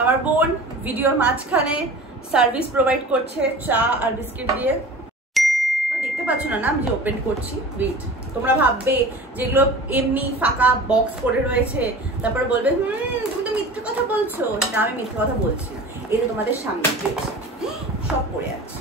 আমার বোন ভিডিওর মাঝখানে সার্ভিস প্রোভাইড করছে চা আর বিস্কিট দিয়ে। দেখতে পাচ্ছ না আমি যে ওপেন করছি, ওয়েট। তোমরা ভাববে যেগুলো এমনি ফাঁকা বক্স পড়ে রয়েছে, তারপরে বলবে তুমি তো মিথ্যে কথা বলছো। না, আমি মিথ্যে কথা বলছি না, এই যে তোমাদের সামনে সব পড়ে আছে।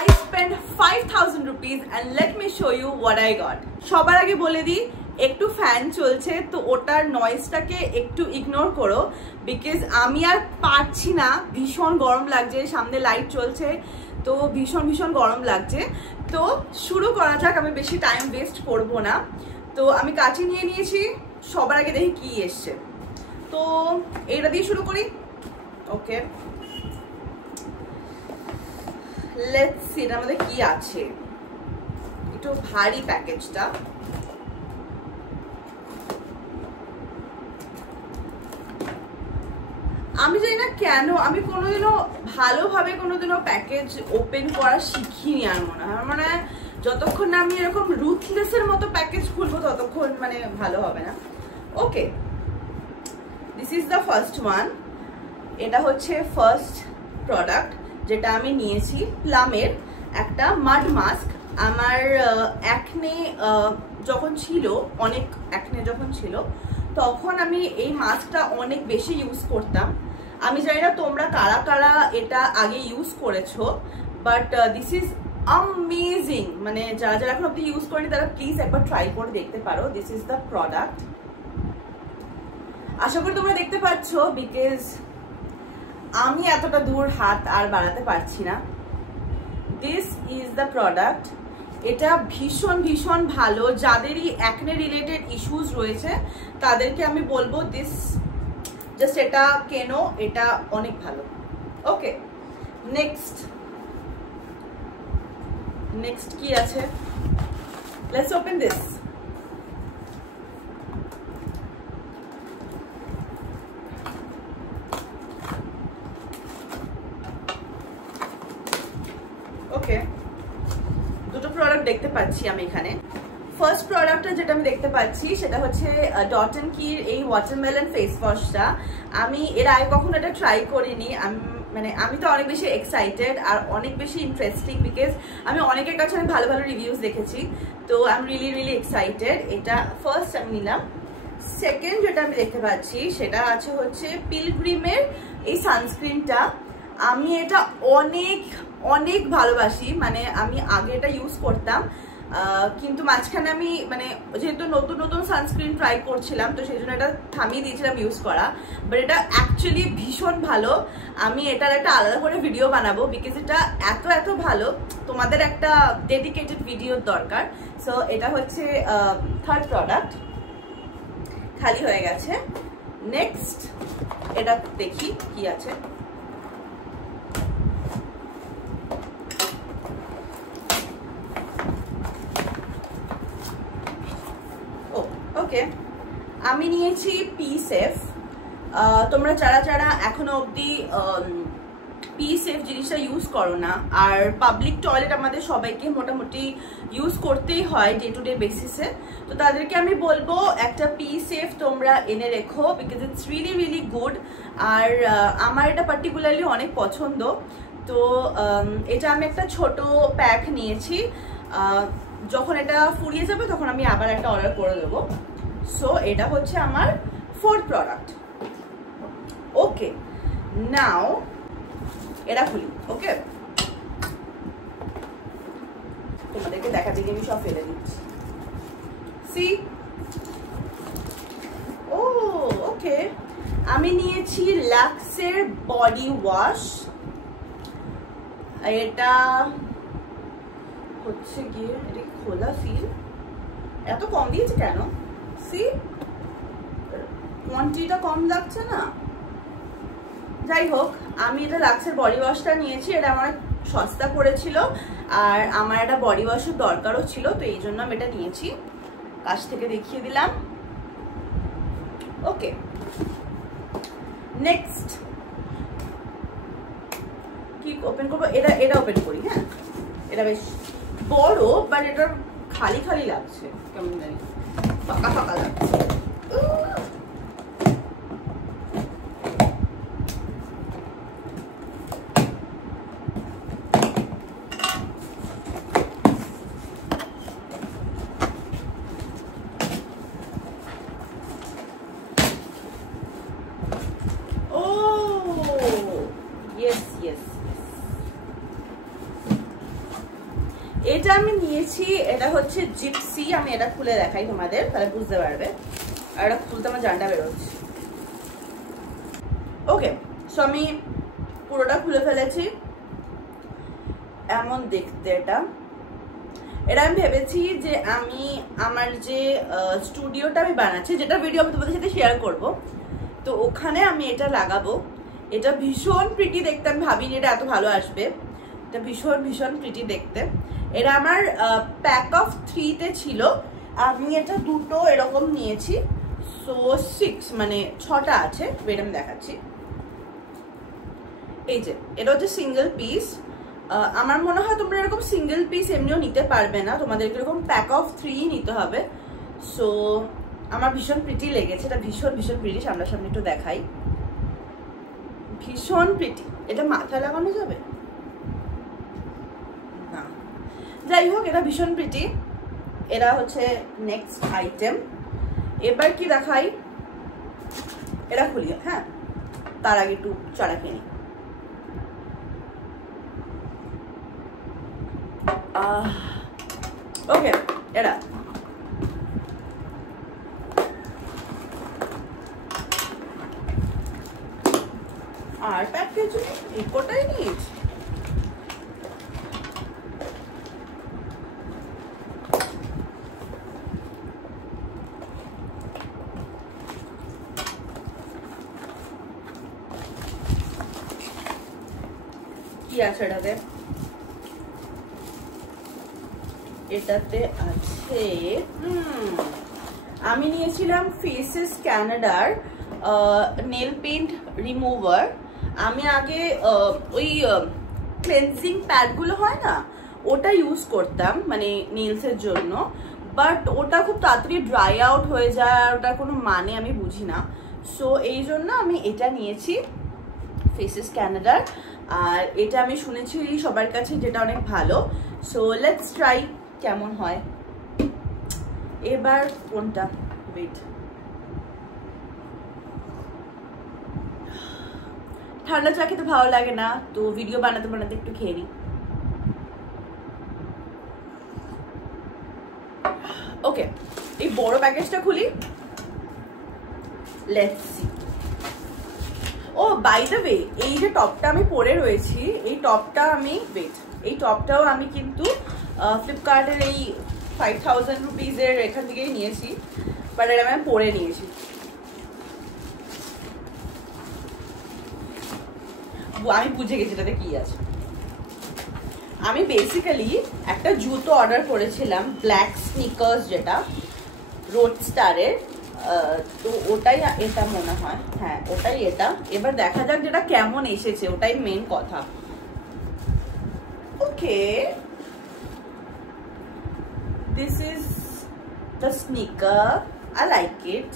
I spent 5,000 rupees and let me show you what I got. সবার আগে বলে দিই, একটু ফ্যান চলছে তো ওটার নয়েজটাকে একটু ইগনোর করো, বিকজ আমি আর পারছি না, ভীষণ গরম লাগছে, সামনে লাইট চলছে তো ভীষণ গরম লাগছে। তো শুরু করা যাক, আমি বেশি টাইম ওয়েস্ট করব না। তো আমি কাঁচি নিয়ে নিয়েছি, সবার আগে দেখি কি এসছে। তো এইটা দিয়ে শুরু করি। ওকে, লেটস সি এটার মধ্যে কি আছে। একটু ভারী প্যাকেজটা। আমি জানি না কেন আমি কোনোদিনও ভালোভাবে কোনোদিনও প্যাকেজ ওপেন করা শিখিনি। আর মনে হয় মানে যতক্ষণ না আমি এরকম রুথলেসের মতো প্যাকেজ খুলবো ততক্ষণ মানে ভালো হবে না। Okay, this is the first one. এটা হচ্ছে ফার্স্ট প্রোডাক্ট যেটা আমি নিয়েছি, প্লামের একটা মাড মাস্ক। আমার অ্যাকনে যখন ছিল, অনেক অ্যাকনে যখন ছিল, তখন আমি এই মাস্কটা অনেক বেশি ইউজ করতাম। আমি জানি না তোমরা কারা কারা এটা আগে ইউজ করেছো, বাট দিস ইজ অ্যামেজিং। মানে যারা যারা এখন অব্দি ইউজ করেনি তারা প্লিজ একবার ট্রাই করে দেখতে পারো। This is the product. আশা করি তোমরা দেখতে পাচ্ছ, বিকজ আমি এতটা দূর হাত আর বাড়াতে পারছি না। This is the product. এটা ভীষণ ভালো। যাদেরই অ্যাকনে রিলেটেড ইস্যুস রয়েছে তাদেরকে আমি বলবো দিস জাস্ট এটা কেনো, এটা অনেক ভালো। ওকে, নেক্সট কি আছে? Let's open this. ওকে, দুটো প্রোডাক্ট দেখতে পাচ্ছি আমি এখানে। ফার্স্ট প্রোডাক্টটা যেটা আমি দেখতে পাচ্ছি সেটা হচ্ছে ডট এন্ড কির এই ওয়াটারমেলন ফেস ওয়াশটা। আমি এর আগে কখনো এটা ট্রাই করিনি। আমি তো অনেক বেশি এক্সাইটেড আর অনেক বেশি ইন্টারেস্টিং, বিকজ আমি অনেকের কাছে আমি ভালো রিভিউজ দেখেছি। তো আই এম রিয়েলি এক্সাইটেড। এটা ফার্স্ট আমি নিলাম। সেকেন্ড যেটা আমি দেখতে পাচ্ছি সেটা আছে হচ্ছে পিলগ্রিমের এই সানস্ক্রিনটা। আমি এটা অনেক ভালোবাসি। মানে আমি আগে এটা ইউজ করতাম, কিন্তু মাঝখানে আমি মানে যেহেতু নতুন সানস্ক্রিন ট্রাই করছিলাম তো সেই জন্য এটা থামিয়ে দিয়েছিলাম ইউজ করা। বাট এটা অ্যাকচুয়ালি ভীষণ ভালো। আমি এটার একটা আলাদা করে ভিডিও বানাবো, বিকজ এটা এত ভালো, তোমাদের একটা ডেডিকেটেড ভিডিওর দরকার। সো এটা হচ্ছে থার্ড প্রোডাক্ট, খালি হয়ে গেছে। নেক্সট এটা দেখি কি আছে। ওকে, আমি নিয়েছি পি সেফ। তোমরা যারা এখনো অবধি পি সেফ জিনিসটা ইউজ করো না, আর পাবলিক টয়লেট আমাদের সবাইকে মোটামুটি ইউজ করতেই হয় ডে টু ডে বেসিসে, তো তাদেরকে আমি বলবো একটা পি সেফ তোমরা এনে রেখো, বিকজ ইটস রিয়েলি গুড। আর আমার এটা পার্টিকুলারলি অনেক পছন্দ। তো এটা আমি একটা ছোট প্যাক নিয়েছি। যখন এটা ফুরিয়ে যাবে তখন আমি আবার একটা অর্ডার করে দেবো। সো এটা হচ্ছে আমার ফোর্থ প্রোডাক্ট। ওকে, নাও এটা খুলি। ওকে, তোমাদেরকে দেখাতে গিয়ে আমি সব ফেলে দিচ্ছি। সি, ও ওকে, আমি নিয়েছি লাক্সের বডি ওয়াশ। এটা হচ্ছে গিয়ে এটা খোলা সিল। এত কম দিয়েছে কেন? সি, কোয়ান্টিটিটা কম লাগছে না। যাই হোক, আমি এটা লাক্সের বডি ওয়াশটা নিয়েছি। এটা আমার সস্তা পড়েছিল আর আমার একটা বডি ওয়াশের দরকারও ছিল, তো এই জন্য আমি এটা নিয়েছি। কাছ থেকে দেখিয়ে দিলাম। ওকে, নেক্সট কি ওপেন করবো? এটা ওপেন করি। হ্যাঁ, এটা বেশ বড়, বাট এটা খালি লাগছে, কেমন জানি ফাঁকা লাগছে। এটা আমি নিয়েছি, এটা হচ্ছে জিপসি। আমি এটা খুলে দেখাই তোমাদের, তাহলে বুঝতে পারবে। আর এটা খুলতে আমার জানটা বেরোচ্ছে। ওকে, সো আমি পুরোটা খুলে ফেলেছি। এমন দেখতে এটা আমি ভেবেছি যে আমি আমার যে স্টুডিওটা আমি বানাচ্ছি, যেটা ভিডিও আমি তোমাদের সাথে শেয়ার করব, তো ওখানে আমি এটা লাগাবো। এটা ভীষণ প্রিটি দেখতে, আমি ভাবিনি এটা এত ভালো আসবে। এটা ভীষণ প্রিটি দেখতে। এটা আমার প্যাক অফ 3-তে ছিল, আমি এটা দুটো এরকম নিয়েছি। সো 6 মানে 6টা আছে। ওয়েট আমি দেখাচ্ছি। এই যে এটা হচ্ছে সিঙ্গেল পিস। আমার মনে হয় তোমরা এরকম সিঙ্গেল পিস এমনিও নিতে পারবে না, তোমাদেরকে এরকম প্যাক অফ 3 নিতে হবে। সো আমার ভীষণ প্রিটি লেগেছে, এটা ভীষণ প্রিটি। সামনাসামনি একটু দেখাই, ভীষণ প্রিটি। এটা মাথায় লাগানো যাবে না, যাই হোক এটা ভীষণ প্রিটি। এটা হচ্ছে নেক্সট আইটেম। এবার কি দেখাই, এটা খুলি। হ্যাঁ, তার আগে একটু চারা কিনি। ওকে, এটা আর প্যাকেজ এই কোটাই নিয়েছি। কি আছে এটাতে? এটাতে আছে আমি নিয়েছিলাম ফেসেস ক্যানাডার নেল পেইন্ট রিমুভার। আমি আগে ওই ক্লেনজিং প্যাডগুলো হয় না, ওটা ইউজ করতাম মানে নেলসের জন্য, বাট ওটা খুব তাড়াতাড়ি ড্রাই আউট হয়ে যায়, আর ওটার কোনো মানে আমি বুঝি না। সো এই জন্য আমি এটা নিয়েছি, ফেসেস ক্যানাডার। আর এটা আমি শুনেছি সবার কাছে যেটা অনেক ভালো। সো লেটস ট্রাই কেমন হয়। এবার কোনটা, ওয়েট, ঠান্ডা চা খেতে ভালো লাগে না, তো ভিডিও বানাতে একটু খেয়ে নিই। ওকে, এই বড় প্যাকেজটা খুলি। Let's see. Oh by the way, এই যে টপটা আমি পরে রয়েছি, এই টপটা আমি এই টপটাও আমি কিন্তু ফ্লিপকার্টের এই 5000 রুপিজের এখান থেকেই নিয়েছি, বাট এটা আমি পরে নিয়েছি। আমি বুঝে গেছি এটাতে কি আছে। আমি বেসিক্যালি একটা জুতো অর্ডার করেছিলাম, ব্ল্যাক স্নিকার্স, যেটা রোডস্টারের। তো ওটাই এটা মনে হয়, হ্যাঁ ওটাই এটা। এবার দেখা যাক যেটা কেমন এসেছে, ওটাই মেন কথা। Okay, this is the sneaker. I like it.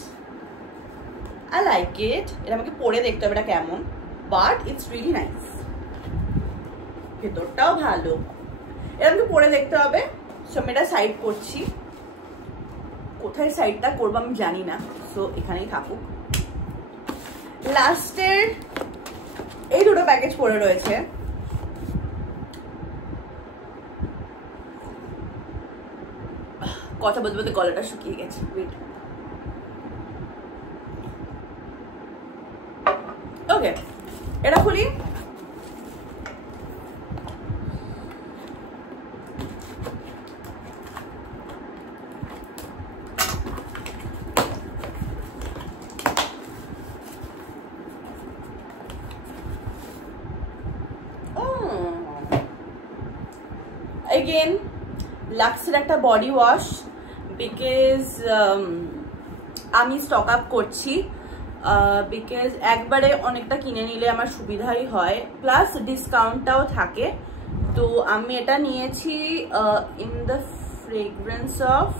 এটা আমাকে পরে দেখতে হবে এটা কেমন, বাট ইটস রিয়েলি নাইস। ভেতরটাও ভালো, এটা আমাকে পরে দেখতে হবে। সো আমি এটা সাইড করছি, কোথায় সাইডটা করবো আমি জানি না, সো এখানেই থাকুক। লাস্টের এই দুটো প্যাকেজ পড়ে রয়েছে। কথা বলতে বলতে গলাটা শুকিয়ে গেছে। ওকে, এটা খুলি। এগেন লাক্সের একটা বডি ওয়াশ, বিকজ আমি স্টক আপ করছি, বিকজ একবারে অনেকটা কিনে নিলে আমার সুবিধাই হয়, প্লাস ডিসকাউন্টটাও থাকে। তো আমি এটা নিয়েছি in the fragrance of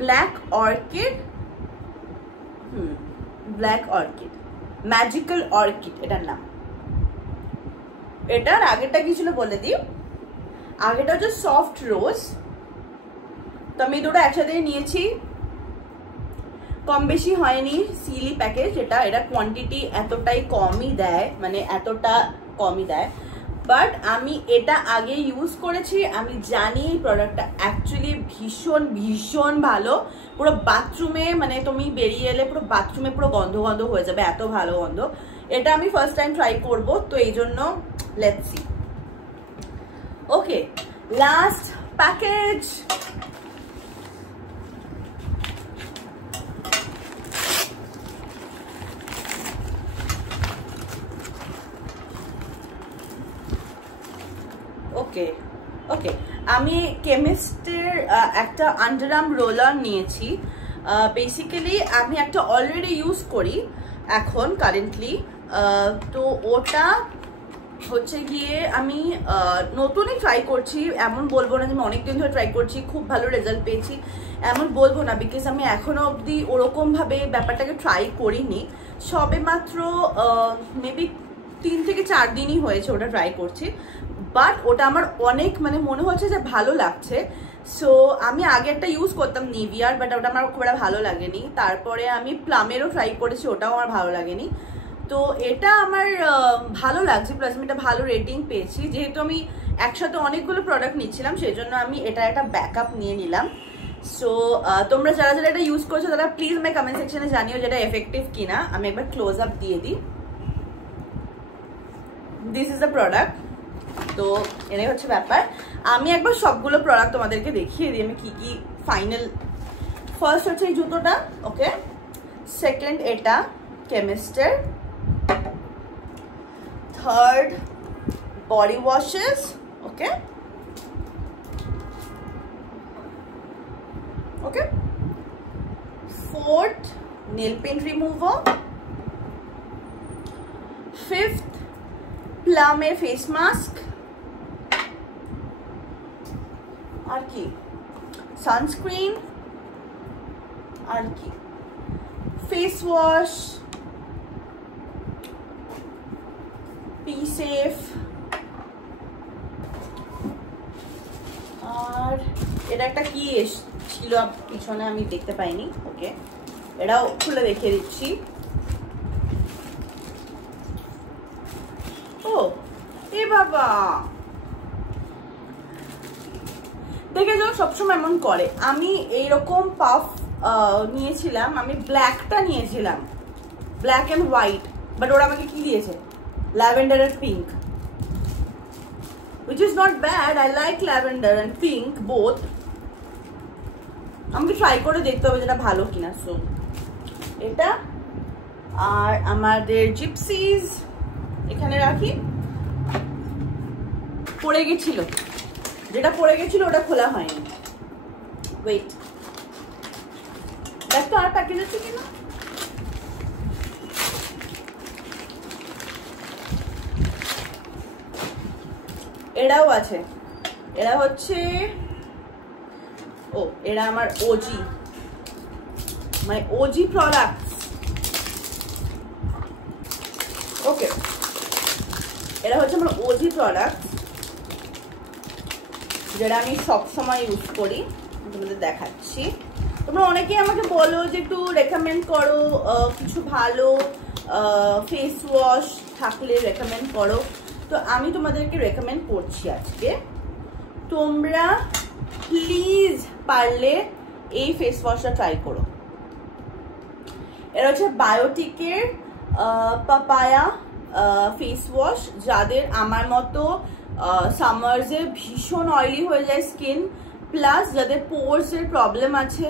black orchid, magical orchid এটার নাম। এটার আগেরটা কি ছিল বলে দিই, আগেটা হচ্ছে সফট রোজ। তো আমি দুটো একসাথে নিয়েছি, কম বেশি হয়নি। সিলি প্যাকেজ এটা কোয়ান্টিটি এতটাই কমই দেয়, মানে এতটা কমই দেয়, বাট আমি এটা আগে ইউজ করেছি, আমি জানি এই প্রোডাক্টটা অ্যাকচুয়ালি ভীষণ ভীষণ ভালো। পুরো বাথরুমে মানে তুমি বেরিয়ে এলে পুরো বাথরুমে পুরো গন্ধ গন্ধ হয়ে যাবে, এত ভালো গন্ধ। এটা আমি ফার্স্ট টাইম ট্রাই করব, তো এই জন্য let's see. Okay, last package. Okay okay, আমি কেমিস্টের একটা আন্ডারআর্ম রোলার নিয়েছি। বেসিক্যালি আমি একটা অলরেডি ইউজ করি এখন কারেন্টলি, তো ওটা হচ্ছে গিয়ে আমি নতুনই ট্রাই করছি। এমন বলবো না যে আমি অনেকদিন ধরে ট্রাই করছি, খুব ভালো রেজাল্ট পেয়েছি এমন বলবো না, বিকজ আমি এখনো অবধি ওরকমভাবে ব্যাপারটাকে ট্রাই করিনি। সবে মাত্র মেবি 3 থেকে 4 দিনই হয়েছে ওটা ট্রাই করছি, বাট ওটা আমার অনেক মানে মনে হচ্ছে যে ভালো লাগছে। সো আমি আগে একটা ইউজ করতাম নিভিয়ার, বাট ওটা আমার খুব একটা ভালো লাগেনি। তারপরে আমি প্লামেরও ট্রাই করেছি, ওটাও আমার ভালো লাগেনি। তো এটা আমার ভালো লাগছে, প্লাস আমি এটা ভালো রেটিং পেয়েছি। যেহেতু আমি একসাথে অনেকগুলো প্রোডাক্ট নিচ্ছিলাম, সেই জন্য আমি এটা একটা ব্যাকআপ নিয়ে নিলাম। সো তোমরা যারা যারা এটা ইউজ করছো তারা প্লিজ আমায় কমেন্ট সেকশনে জানিও যেটা এফেক্টিভ কিনা। আমি একবার ক্লোজ আপ দিয়ে দিই। This is the product. তো এটাই হচ্ছে ব্যাপার। আমি একবার সবগুলো প্রোডাক্ট তোমাদেরকে দেখিয়ে দিই আমি কি কি ফাইনাল। ফার্স্ট হচ্ছে এই জুতোটা, ওকে। সেকেন্ড এটা কেমিস্টের। Third body washes, okay okay. Fourth nail paint remover. Fifth प्लमेर फेस मास्क और की सनस्क्रीन और की फेस वॉश बी सेफ और এটা একটা কি ছিল পিছনে আমি দেখতে পাইনি। ওকে, এটাও খুলে দেখিয়ে দিচ্ছি। ও এ বাবা, দেখেছো সবসময় এমন করে। আমি এইরকম পাফ নিয়েছিলাম, আমি ব্ল্যাকটা নিয়েছিলাম, ব্ল্যাক অ্যান্ড হোয়াইট, বাট ওরা আমাকে কি দিয়েছে ল্যাভেন্ডার আর pink, which is not bad. I like lavender and pink both. আমাকে ট্রাই করে দেখতে হবে যেটা ভালো কিনা। সো এটা আর আমাদের জিপসিস এখানে রাখি। পড়ে গেছিল, যেটা পড়ে গেছিল ওটা খোলা হয়নি। ওয়েট, দেখ তো আর প্যাকেজ আছে কিনা। এটাও আছে। এরা হচ্ছে এরা আমার ওজি, মাই ওজি প্রোডাক্টস। ওকে, এরা হচ্ছে আমার ওজি প্রোডাক্টস, যেটা আমি সবসময় ইউজ করি। তোমাদের দেখাচ্ছি। তোমরা অনেকেই আমাকে বলো যে একটু রেকমেন্ড করো কিছু ভালো ফেস ওয়াশ থাকলে রেকমেন্ড করো। তো আমি তোমাদেরকে রেকমেন্ড করছি আজকে। তোমরা প্লিজ পারলে এই ফেস ওয়াশটা ট্রাই করো। এটা হচ্ছে বায়োটিকের পাপায়া ফেস ওয়াশ। যাদের আমার মতো সামার্সে ভীষণ অয়েলি হয়ে যায় স্কিন, প্লাস যাদের পোরসের প্রবলেম আছে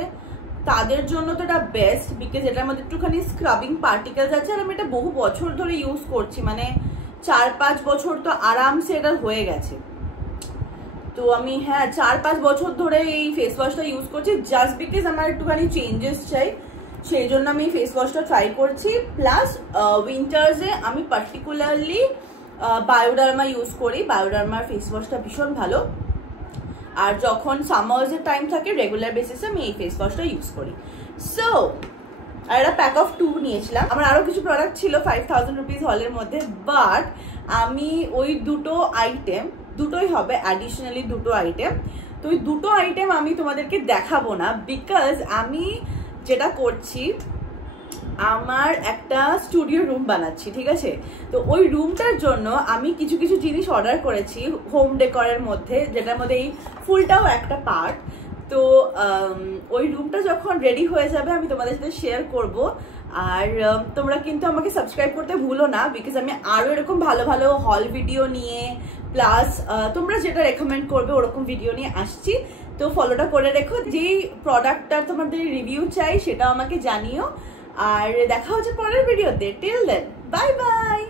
তাদের জন্য তো এটা বেস্ট, বিকজ এটার মধ্যে একটুখানি স্ক্রাবিং পার্টিকেলস আছে। আর আমি এটা বহু বছর ধরে ইউজ করছি, মানে 4-5 বছর তো আরামসে এটা হয়ে গেছে। তো আমি 4-5 বছর ধরে এই ফেস ওয়াশটা ইউজ করছি, জাস্ট বিকজ আমার একটুখানি চেঞ্জেস চাই, সেই জন্য আমি এই ফেস ওয়াশটা ট্রাই করছি। প্লাস উইন্টার্সে আমি পার্টিকুলারলি বায়োডার্মা ইউজ করি। বায়োডার্মার ফেস ওয়াশটা ভীষণ ভালো। আর যখন সামার্সের টাইম থাকে রেগুলার বেসিসে আমি এই ফেস ওয়াশটা ইউজ করি। সো আর একটা প্যাক অফ 2 নিয়েছিলাম। আমার আরও কিছু প্রোডাক্ট ছিল 5000 রুপিস হলের মধ্যে, বাট আমি ওই দুটো আইটেম, দুটোই হবে অ্যাডিশনালি দুটো আইটেম, তো ওই দুটো আইটেম আমি তোমাদেরকে দেখাবো না, বিকজ আমি যেটা করছি আমার একটা স্টুডিও রুম বানাচ্ছি, ঠিক আছে? তো ওই রুমটার জন্য আমি কিছু কিছু জিনিস অর্ডার করেছি হোম ডেকোরের মধ্যে, যেটার মধ্যে এই ফুলটাও একটা পার্ট। তো ওই রুমটা যখন রেডি হয়ে যাবে আমি তোমাদের সাথে শেয়ার করব। আর তোমরা কিন্তু আমাকে সাবস্ক্রাইব করতে ভুলো না, বিকজ আমি আরো এরকম ভালো ভালো হল ভিডিও নিয়ে প্লাস তোমরা যেটা রেকমেন্ড করবে ওরকম ভিডিও নিয়ে আসছি। তো ফলোটা করে রেখো, যেই প্রোডাক্টটার তোমাদের রিভিউ চাই সেটাও আমাকে জানিও। আর দেখা হচ্ছে পরের ভিডিওতে। Till then, bye by.